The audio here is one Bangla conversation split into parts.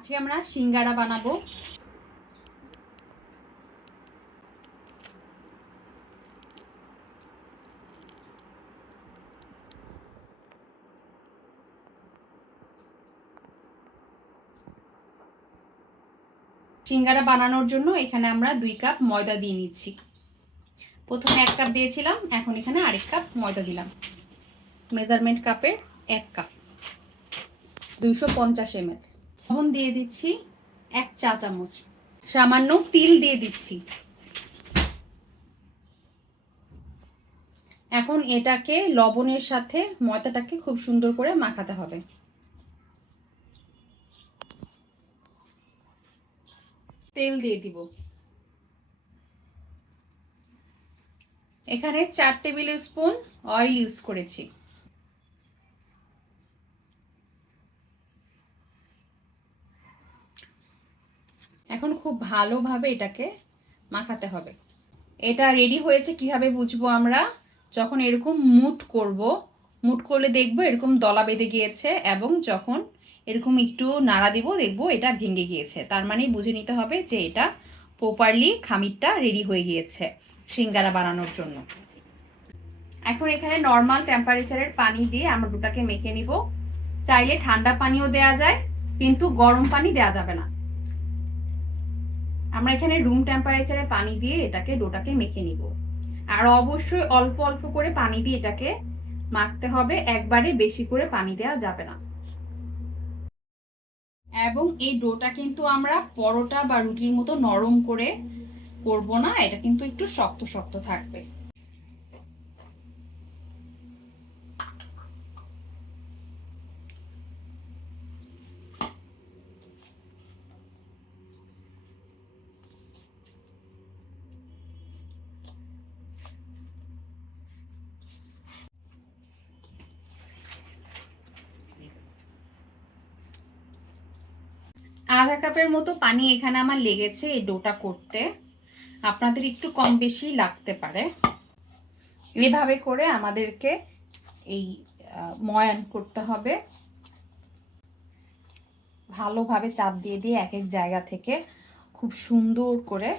আজকে আমরা সিঙ্গারা বানাবো। সিঙ্গারা বানানোর জন্য এখানে আমরা 2 কাপ ময়দা দিয়ে নিচ্ছি। প্রথমে 1 কাপ দিয়েছিলাম, এখন এখানে আরেক কাপ ময়দা দিলাম। মেজারমেন্ট কাপের 1 কাপ, 250 ml। লবণ দিয়ে দিচ্ছি 1 চা চামচ। সামান্য তিল দিয়ে দিচ্ছি। এখন এটাকে লবণের সাথে ময়দাটাকে খুব সুন্দর করে মাখাতে হবে। তেল দিয়ে দিব। এখানে 4 টেবিল স্পুন অয়েল ইউজ করেছি। এখন খুব ভালোভাবে এটাকে মাখাতে হবে। এটা রেডি হয়েছে কিভাবে বুঝবো আমরা? যখন এরকম মুট করব, মুট করলে দেখবো এরকম দলা বেঁধে গিয়েছে, এবং যখন এরকম একটু নাড়া দিব দেখবো এটা ভেঙে গিয়েছে। তার মানে বুঝে নিতে হবে যে এটা প্রপারলি খামিরটা রেডি হয়ে গিয়েছে সিঙ্গারা বানানোর জন্য। এখন এখানে নর্মাল টেম্পারেচারের পানি দিয়ে আমরা ডোটাকে মেখে নিব। চাইলে ঠান্ডা পানিও দেয়া যায়, কিন্তু গরম পানি দেয়া যাবে না। আমরা এখানে রুম টেম্পারেচারে পানি দিয়ে এটাকে ডোটাকে মেখে নিব। আর অবশ্যই অল্প অল্প করে পানি দিয়ে এটাকে মাখতে হবে, একবারে বেশি করে পানি দেওয়া যাবে না। এবং এই ডোটা কিন্তু আমরা পরোটা বা রুটির মতো নরম করে করব না, এটা কিন্তু একটু শক্ত শক্ত থাকবে। আধা কাপের মতো পানি এখানে আমার লেগেছে এই ডোটা করতে। আপনাদের একটু কম বেশি লাগতে পারে। এভাবে করে আমাদেরকে এই ময়ান করতে হবে। ভালোভাবে চাপ দিয়ে দিয়ে এক এক জায়গা থেকে খুব সুন্দর করে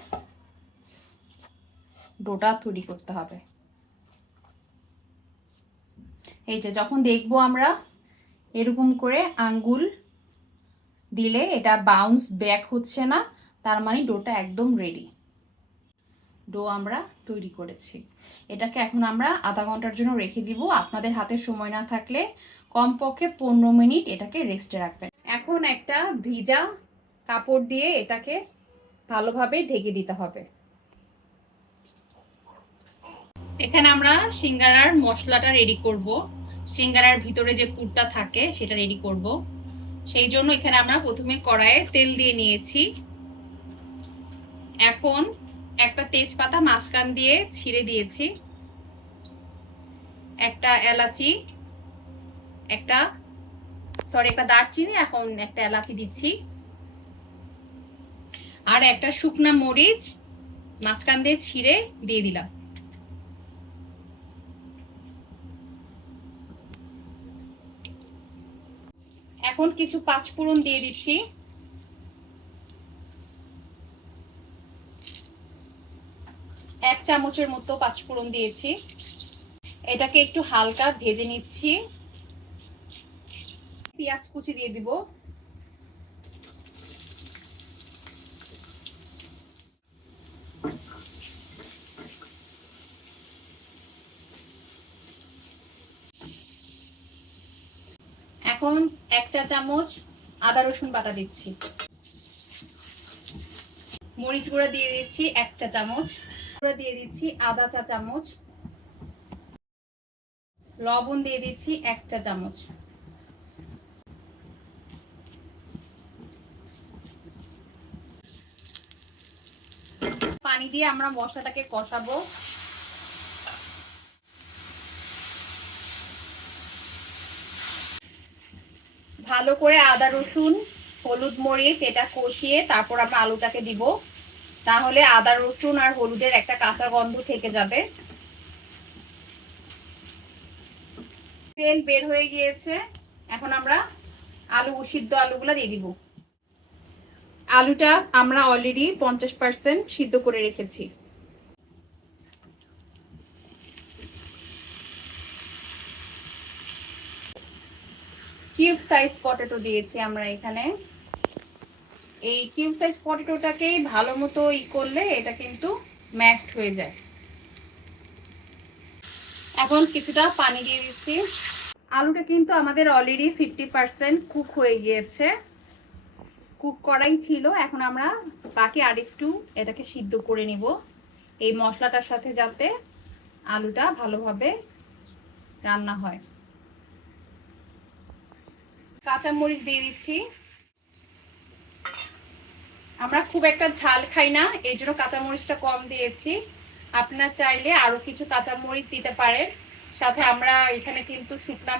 ডোটা তৈরি করতে হবে। এই যে যখন দেখবো আমরা এরকম করে আঙ্গুল দিলে এটা বাউন্স ব্যাক হচ্ছে না, তার মানে ডোটা একদম রেডি। ডো আমরা তৈরি করেছি। এটাকে এখন আমরা আধা ঘন্টার জন্য রেখে দিব। আপনাদের হাতে সময় না থাকলে কমপক্ষে 15 মিনিট এটাকে রেস্টে রাখবেন। এখন একটা ভিজা কাপড় দিয়ে এটাকে ভালোভাবে ঢেকে দিতে হবে। এখানে আমরা সিঙ্গারার মশলাটা রেডি করব। সিঙ্গারার ভিতরে যে পুরটা থাকে সেটা রেডি করব। সেই জন্য এখানে আমরা প্রথমে কড়াইয়ে তেল দিয়ে নিয়েছি। এখন একটা তেজপাতা মাঝখান দিয়ে ছিঁড়ে দিয়েছি, একটা এলাচি, একটা দারচিনি, এখন একটা এলাচি দিচ্ছি, আর একটা শুকনা মরিচ মাঝখান দিয়ে ছিঁড়ে দিয়ে দিলাম। এখন কিছু পাঁচফোড়ন দিয়ে দিচ্ছি। এক চামচের মতো পাঁচফোড়ন দিয়েছি। এটাকে একটু হালকা ভেজে নিচ্ছি। পেঁয়াজ কুচি দিয়ে দিব। এখন 1 চা চামচ আদা রসুন বাটা দিচ্ছি। মরিচ গুঁড়া দিয়ে দিচ্ছি 1 চা চামচ, গুঁড়া দিয়ে দিচ্ছি আধা চা চামচ, লবণ দিয়ে দিচ্ছি 1 চা চামচ। পানি দিয়ে আমরা মশলাটাকে কষাবো। ভালো করে আদা রসুন হলুদ মরিচ এটা কষিয়ে তারপর আমরা আলুটাকে দিব। তাহলে আদা রসুন আর হলুদের একটা কাঁচা গন্ধ থেকে যাবে। তেল বের হয়ে গিয়েছে, এখন আমরা সিদ্ধ আলুগুলা দিয়ে দিব। আলুটা আমরা অলরেডি 50% সিদ্ধ করে রেখেছি। কিউব সাইজ পটেটো দিয়েছি আমরা এখানে। এই কিউব সাইজ পটেটোটাকে ভালো মতো করলে এটা কিন্তু ম্যাশড হয়ে যায়। এখন কিছুটা পানি দিয়ে দিচ্ছি। আলুটা কিন্তু আমাদের অলরেডি 50% কুক হয়ে গিয়েছে, কুক করাই ছিল। এখন আমরা বাকি আরেকটু এটাকে সিদ্ধ করে নিব এই মশলাটার সাথে, যাতে আলুটা ভালোভাবে রান্না হয়। কাঁচামরিচ দিয়ে দিচ্ছি। আমরা খুব একটা ঝাল খাই না, এই জন্য কাঁচামরিচটা কম দিয়েছি। আপনারা চাইলে আরো কিছু কাঁচামরিচ দিতে পারেন। সাথে আমরা এখানে কিন্তু শুকনা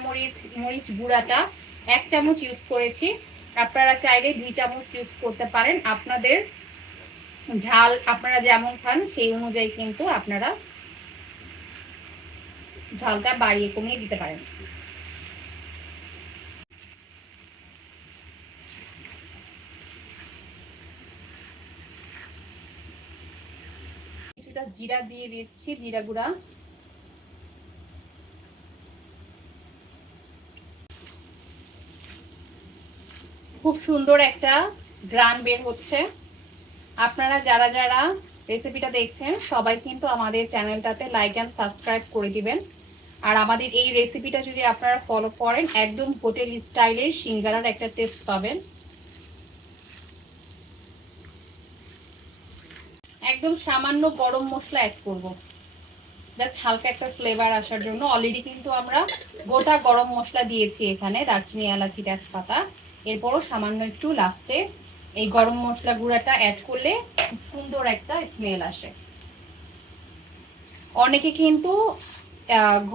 মরিচ গুঁড়াটা 1 চামচ ইউজ করেছি। আপনারা চাইলে 2 চামচ ইউজ করতে পারেন। আপনাদের ঝাল আপনারা যেমন খান সেই অনুযায়ী কিন্তু আপনারা ঝালটা বাড়িয়ে কমিয়ে দিতে পারেন। কিছুটা জিরা দিয়ে দিচ্ছি, জিরা গুঁড়া। খুব সুন্দর একটা গ্রান বের হচ্ছে। আপনারা যারা যারা রেসিপিটা দেখছেন সবাই কিন্তু আমাদের চ্যানেলটাতে লাইক অ্যান্ড সাবস্ক্রাইব করে দিবেন। আর আমাদের এই রেসিপিটা যদি আপনারা ফলো করেন, একদম হোটেল স্টাইলের সিঙ্গারার একটা টেস্ট পাবেন। একদম সামান্য গরম মশলা অ্যাড করব, জাস্ট হালকা একটা ফ্লেভার আসার জন্য। অলরেডি কিন্তু আমরা গোটা গরম মশলা দিয়েছি এখানে, দারচিনি, এলাচি, তেজপাতা। এরপরও সামান্য একটু লাস্টে এই গরম মশলা গুঁড়াটা অ্যাড করলে খুব সুন্দর একটা স্মেল আসে। অনেকে কিন্তু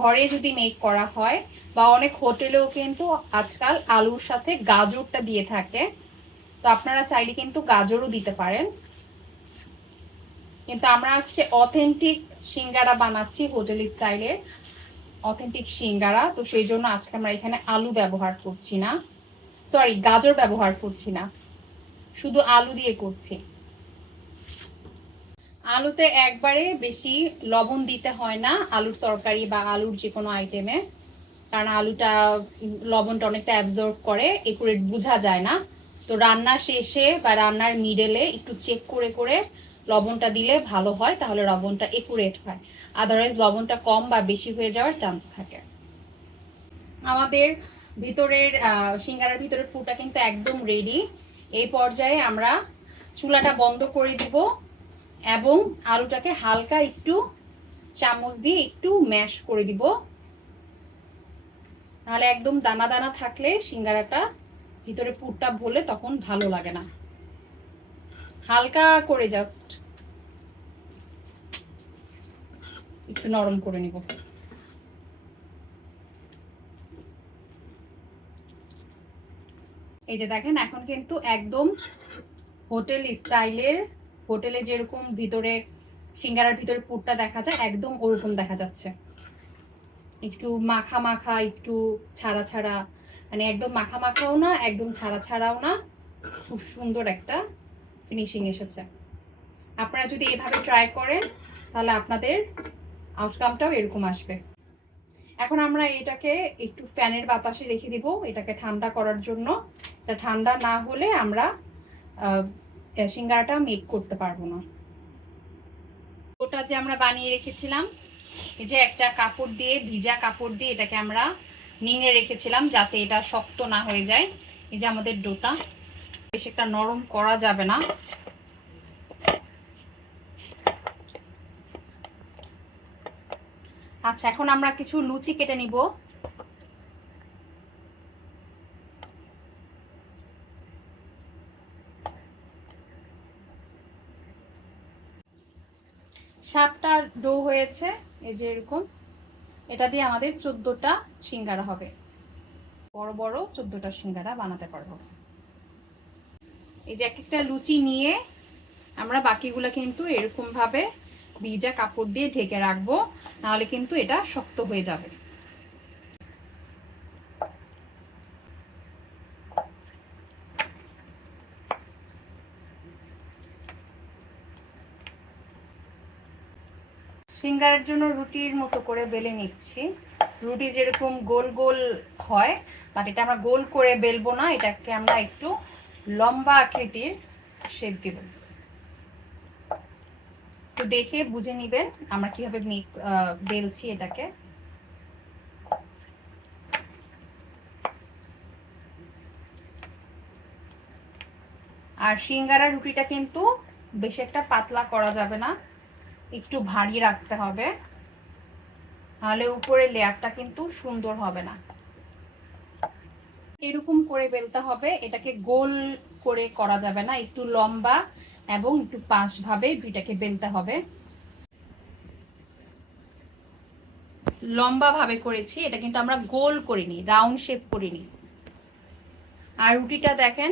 ঘরে যদি মেক করা হয় বা অনেক হোটেলেও কিন্তু আজকাল আলুর সাথে গাজরটা দিয়ে থাকে, তো আপনারা চাইলে কিন্তু গাজরও দিতে পারেন। কিন্তু আমরা আজকে অথেন্টিক সিঙ্গারা বানাচ্ছি, হোটেল স্টাইলের অথেন্টিক সিঙ্গারা, তো সেই জন্য আজকে আমরা এখানে আলু ব্যবহার করছি না, সরি গাজর ব্যবহার করছি না, শুধু আলু দিয়ে করছি। আলুতে একবারে বেশি লবণ দিতে হয় না আলুর তরকারি বা আলুর যে কোনো আইটেমে, কারণ আলুটা লবণটা অনেকটা অ্যাবজর্ব করে, একুরেট বোঝা যায় না। তো রান্না শেষে বা রান্নার মিডলে একটু চেক করে করে লবণটা দিলে ভালো হয়, তাহলে লবণটা একুরেট হয়। আদারওয়াইজ লবণটা কম বা বেশি হয়ে যাওয়ার চান্স থাকে। আমাদের ভিতরের সিঙ্গারার ভিতরের পুরটা কিন্তু একদম রেডি। এই পর্যায়ে আমরা চুলাটা বন্ধ করে দিব এবং আলুটাকে হালকা একটু চামচ দিয়ে একটু ম্যাশ করে দিব। নাহলে একদম দানা দানা থাকলে সিঙ্গারাটা ভিতরে পুরটা ভরলে তখন ভালো লাগে না। হালকা করে জাস্ট একটু নরম করে নিব। এই যে দেখেন, এখন কিন্তু একদম হোটেল স্টাইলের, হোটেলে যেরকম ভিতরে সিঙ্গারার ভিতরে পুরটা দেখা যায় একদম ওরকম দেখা যাচ্ছে। একটু মাখা মাখা, একটু ছাড়া ছাড়া, মানে একদম মাখা মাখাও না, একদম ছাড়া ছাড়াও না, খুব সুন্দর একটা ফিনিশিং এসেছে। আপনারা যদি এইভাবে ট্রাই করেন তাহলে আপনাদের আউটকামটাও এরকম আসবে। এখন আমরা এটাকে একটু ফ্যানের বাতাসে রেখে দিব এটাকে ঠান্ডা করার জন্য। এটা ঠান্ডা না হলে আমরা সিঙ্গারাটা মেক করতে পারবো না। ওটা যে আমরা বানিয়ে রেখেছিলাম, এই যে একটা কাপড় দিয়ে, ভিজা কাপড় দিয়ে এটাকে আমরা নিংড়ে রেখেছিলাম যাতে এটা শক্ত না হয়ে যায়। এই যে আমাদের ডোটা, বেশ একটা নরম করা যাবে না। আচ্ছা, এখন আমরা কিছু লুচি কেটে নিব। সাতটা ডো হয়েছে, এই যে এরকম। এটা দিয়ে আমাদের 14টা সিঙ্গারা হবে, বড় বড় 14টা সিঙ্গারা বানাতে পারবো। এই যে এক একটা লুচি নিয়ে আমরা বাকিগুলো কিন্তু এরকম ভাবে ভিজা কাপড় দিয়ে ঢেকে রাখবো, নাহলে কিন্তু এটা শক্ত হয়ে যাবে। সিঙ্গারার জন্য রুটির মতো করে বেলে নিচ্ছি। রুটি যেরকম গোল গোল হয়, বাট এটা আমরা গোল করে বেলবো না, এটাকে আমরা একটু লম্বা আকৃতির শেপ দিব। তো দেখে বুঝে নিবেন আমরা কিভাবে বেলছি এটাকে। আর সিঙ্গারা রুটিটা কিন্তু বেশি একটা পাতলা করা যাবে না, একটু ভারী রাখতে হবে, তাহলে উপরের লেয়ারটা কিন্তু সুন্দর হবে না। এরকম করে বেলতে হবে, এটাকে গোল করে করা যাবে না, একটু লম্বা এবং একটু পাশ ভাবে রুটিটাকে বেলতে হবে। লম্বা ভাবে করেছি, এটা কিন্তু আমরা গোল করিনি, রাউন্ড শেপ করিনি। আর রুটিটা দেখেন,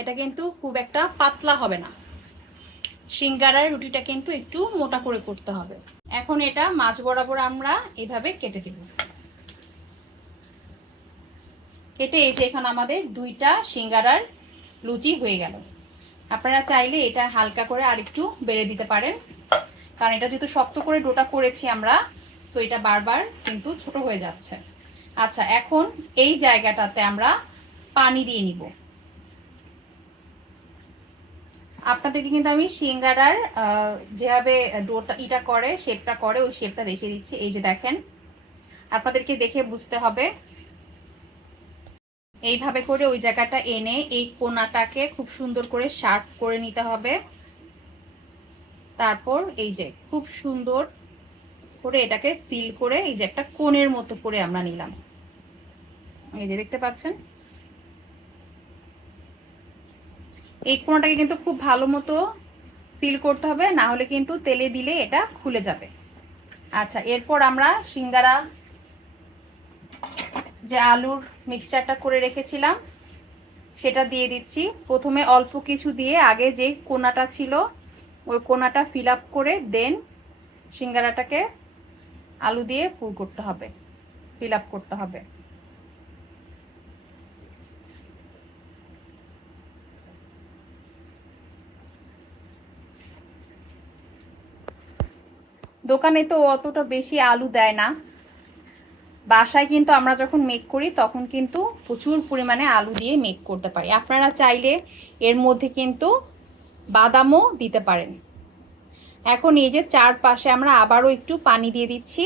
এটা কিন্তু খুব একটা পাতলা হবে না, সিঙ্গারার রুটিটা কিন্তু একটু মোটা করে করতে হবে। এখন এটা মাঝ বরাবর আমরা এভাবে কেটে দেব। কেটে এই যে এখন আমাদের দুইটা সিঙ্গারার লুচি হয়ে গেল। আপনারা চাইলে এটা হালকা করে আরেকটু বেড়ে দিতে পারেন, কারণ এটা যেহেতু শক্ত করে ডোটা করেছি আমরা, সো এটা বারবার কিন্তু ছোট হয়ে যাচ্ছে। আচ্ছা, এখন এই জায়গাটাতে আমরা পানি দিয়ে নিব। আপনাদেরকে কিন্তু আমি সিঙ্গারার যেভাবে ডোটা ইটা করে, শেপটা করে, ওই শেপটা দেখিয়ে দিচ্ছি। এই যে দেখেন, আপনাদেরকে দেখে বুঝতে হবে। এইভাবে করে ওই জায়গাটা এনে এই কোণাটাকে খুব সুন্দর করে শার্প করে নিতে হবে। তারপর এই যে খুব সুন্দর করে এটাকে সিল করে এই যে একটা কোণের মতো করে আমরা নিলাম। এই যে দেখতে পাচ্ছেন, এই কোণাটাকে কিন্তু খুব ভালো মতো সিল করতে হবে, না হলে কিন্তু তেলে দিলে এটা খুলে যাবে। আচ্ছা, এরপর আমরা সিঙ্গারা যে আলুর মিক্সচারটা করে রেখেছিলাম সেটা দিয়ে দিচ্ছি। প্রথমে অল্প কিছু দিয়ে আগে যে কোণাটা ছিল ওই কোণাটা ফিল আপ করে দেন সিঙ্গারাটাকে আলু দিয়ে পুর করতে হবে, ফিল আপ করতে হবে। দোকানে তো অতটা বেশি আলু দেয় না, বাসায় কিন্তু আমরা যখন মেক করি তখন কিন্তু প্রচুর পরিমাণে আলু দিয়ে মেক করতে পারি। আপনারা চাইলে এর মধ্যে কিন্তু বাদামও দিতে পারেন। এখন এই যে চারপাশে আমরা আবারও একটু পানি দিয়ে দিচ্ছি।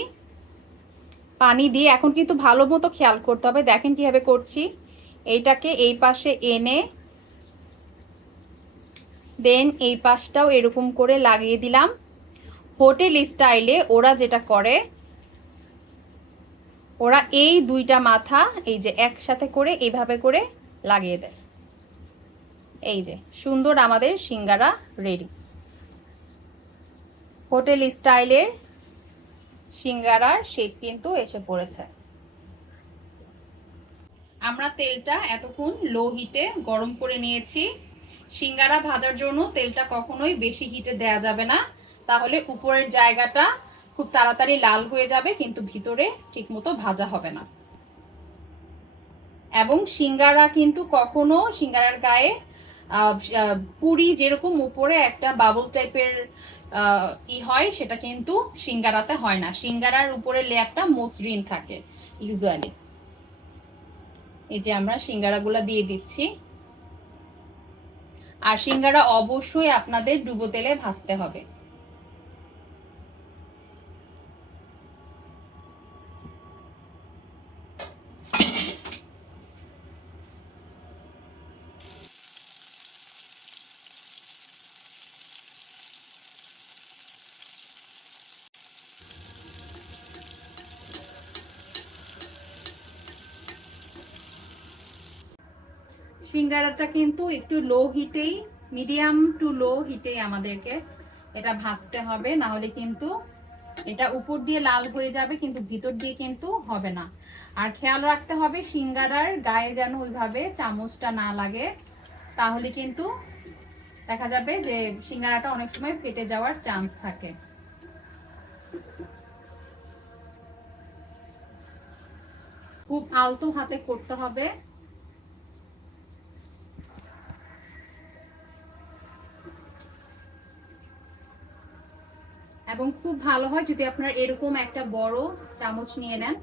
পানি দিয়ে এখন কিন্তু ভালো মতো খেয়াল করতে হবে, দেখেন কিভাবে করছি। এইটাকে এই পাশে এনে দেন এই পাশটাও এরকম করে লাগিয়ে দিলাম। হোটেল স্টাইলে ওরা যেটা করে, ওরা এই দুইটা মাথা এই যে একসাথে করে এইভাবে করে লাগিয়ে দেয়। এই যে সুন্দর আমাদের সিঙ্গারা রেডি। হোটেল স্টাইলের সিঙ্গারার শেপ কিন্তু এসে পড়েছে। আমরা তেলটা এতক্ষণ লো হিটে গরম করে নিয়েছি। সিঙ্গারা ভাজার জন্য তেলটা কখনোই বেশি হিটে দেয়া যাবে না, তাহলে উপরের জায়গাটা খুব তাড়াতাড়ি লাল হয়ে যাবে কিন্তু ভিতরে ঠিকমতো ভাজা হবে না। এবং সিঙ্গারা কিন্তু কখনো সিঙ্গারার গায়ে পুরি যেরকম উপরে একটা বাবল টাইপের হয়, সেটা কিন্তু সিঙ্গারাতে হয় না। সিঙ্গারার উপরে লেয়ারটা মসৃণ থাকে ইউজুয়ালি। এই যে আমরা সিঙ্গারাগুলা দিয়ে দিচ্ছি। আর সিঙ্গারা অবশ্যই আপনাদের ডুবো তেলে ভাজতে হবে। সিঙ্গারাটা কিন্তু একটু লো হিটেই, মিডিয়াম টু লো হিটেই আমাদেরকে এটা ভাজতে হবে, না হলে কিন্তু এটা উপর দিয়ে লাল হয়ে যাবে কিন্তু ভিতর দিয়ে কিন্তু হবে না। আর খেয়াল রাখতে হবে সিঙ্গারার গায়ে যেন ওইভাবে চামচটা না লাগে, তাহলে কিন্তু দেখা যাবে যে সিঙ্গারাটা অনেক সময় ফেটে যাওয়ার চান্স থাকে। খুব আলতো হাতে করতে হবে। এবং খুব ভালো হয় যদি আপনার এরকম একটা বড় চামচ নিয়ে নেন,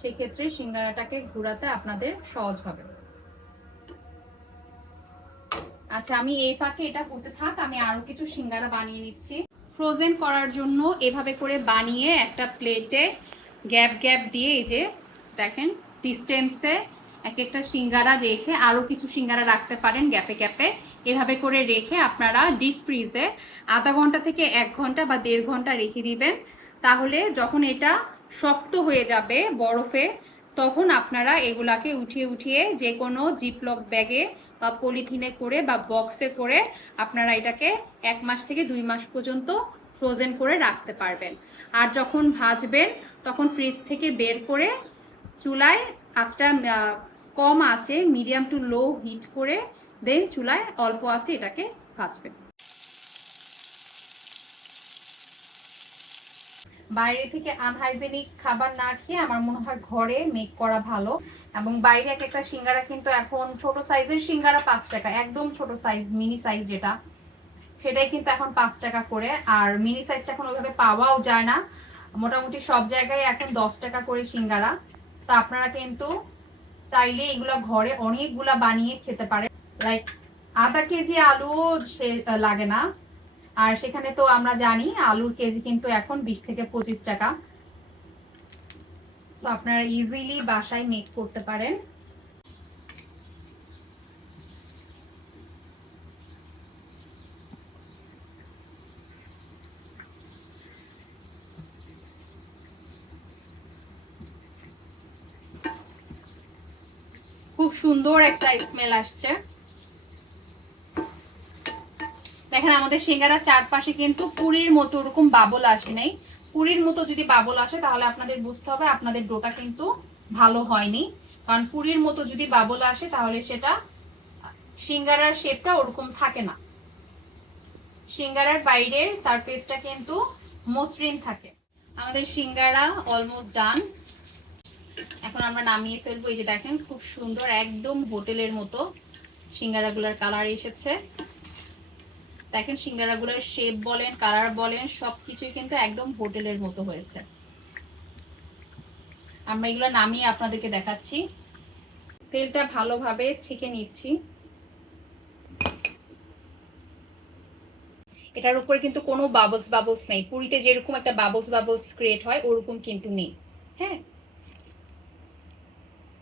সেক্ষেত্রে সিঙ্গারাটাকে ঘোরাতে আপনাদের সহজ হবে। আচ্ছা, আমি এই ফাঁকে এটা করতে থাক, আমি আরো কিছু সিঙ্গারা বানিয়ে নিচ্ছি। ফ্রোজেন করার জন্য এভাবে করে বানিয়ে একটা প্লেটে গ্যাপ গ্যাপ দিয়ে, এই যে দেখেন ডিস্টেন্সে এক একটা সিঙ্গারা রেখে আরও কিছু সিঙ্গারা রাখতে পারেন গ্যাপে গ্যাপে। এভাবে করে রেখে আপনারা ডিপ ফ্রিজে আধা ঘন্টা থেকে 1 ঘন্টা বা 1.5 ঘন্টা রেখে দিবেন। তাহলে যখন এটা শক্ত হয়ে যাবে বরফে, তখন আপনারা এগুলাকে উঠিয়ে উঠিয়ে যে কোনো জিপলক ব্যাগে বা পলিথিনে করে বা বক্সে করে আপনারা এটাকে 1 মাস থেকে 2 মাস পর্যন্ত ফ্রোজেন করে রাখতে পারবেন। আর যখন ভাজবেন তখন ফ্রিজ থেকে বের করে চুলায় আঁচটা কম আছে, মিডিয়াম টু লো হিট করে দেন চুলায় অল্প আছে এটাকে ভাজবেন। বাইরে থেকে আনহাইজেনিক খাবার না খেয়ে আমার মনে হয় ঘরে মেক করা ভালো। এবং বাইরে এক একটা সিঙ্গারা কিন্তু এখন ছোট সাইজের সিঙ্গারা 5 টাকা, একদম ছোট সাইজ মিনি সাইজ যেটা, সেটাই কিন্তু এখন 5 টাকা করে। আর মিনি সাইজটা এখন ওইভাবে পাওয়াও যায় না, মোটামুটি সব জায়গায় এখন 10 টাকা করে সিঙ্গারা। তো আপনারা কিন্তু চাইলে এগুলা ঘরে অনেকগুলা বানিয়ে খেতে পারেন। লাইক আধা কেজি আলু সে লাগে না, আর সেখানে তো আমরা জানি আলুর কেজি কিন্তু এখন 20 থেকে 25 টাকা। তো আপনারা ইজিলি বাসায় মেক করতে পারেন। খুব সুন্দর একটা স্মেল আসছে। দেখেন আমাদের সিঙ্গারার চারপাশে কিন্তু পুরীর মতো ওরকম বাবল আসে নাই। পুরীর মতো যদি বাবল আসে তাহলে আপনাদের বুঝতে হবে আপনাদের ডোটা কিন্তু ভালো হয়নি। কারণ পুরীর মতো যদি বাবল আসে তাহলে সেটা সিঙ্গারার শেপটা ওরকম থাকে না। সিঙ্গারার বাইরের সারফেসটা কিন্তু মসৃণ থাকে। আমাদের সিঙ্গারা অলমোস্ট ডান। এখন আমরা নামিয়ে ফেলবো। এই যে দেখেন খুব সুন্দর একদম হোটেলের মতো সিঙ্গারাগুলোর কালার এসেছে। দেখেন সিঙ্গারাগুলোর শেপ বলেন কালার বলেন সবকিছুই কিন্তু একদম হোটেলের মতো হয়েছে। আমরা এগুলো নামিয়ে আপনাদেরকে দেখাচ্ছি। তেলটা ভালোভাবে ছেঁকে নিচ্ছি। এটার উপরে কিন্তু কোনো বাবলস নেই। পুরীতে যেরকম একটা বাবলস ক্রিয়েট হয় ওরকম কিন্তু নেই। হ্যাঁ,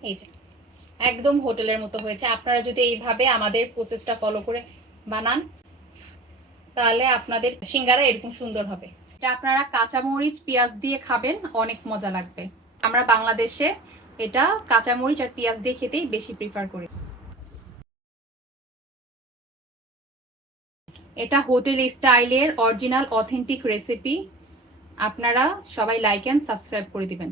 এই যে একদম হোটেলের মতো হয়েছে। আপনারা যদি এইভাবে আমাদের প্রসেসটা ফলো করে বানান তাহলে আপনাদের সিঙ্গারা এরকম সুন্দর হবে। এটা আপনারা কাঁচামরিচ পেঁয়াজ দিয়ে খাবেন, অনেক মজা লাগবে। আমরা বাংলাদেশে এটা কাঁচামরিচ আর পেঁয়াজ দিয়ে খেতেই বেশি প্রিফার করি। এটা হোটেল স্টাইলের অরিজিনাল অথেন্টিক রেসিপি। আপনারা সবাই লাইক এন্ড সাবস্ক্রাইব করে দিবেন।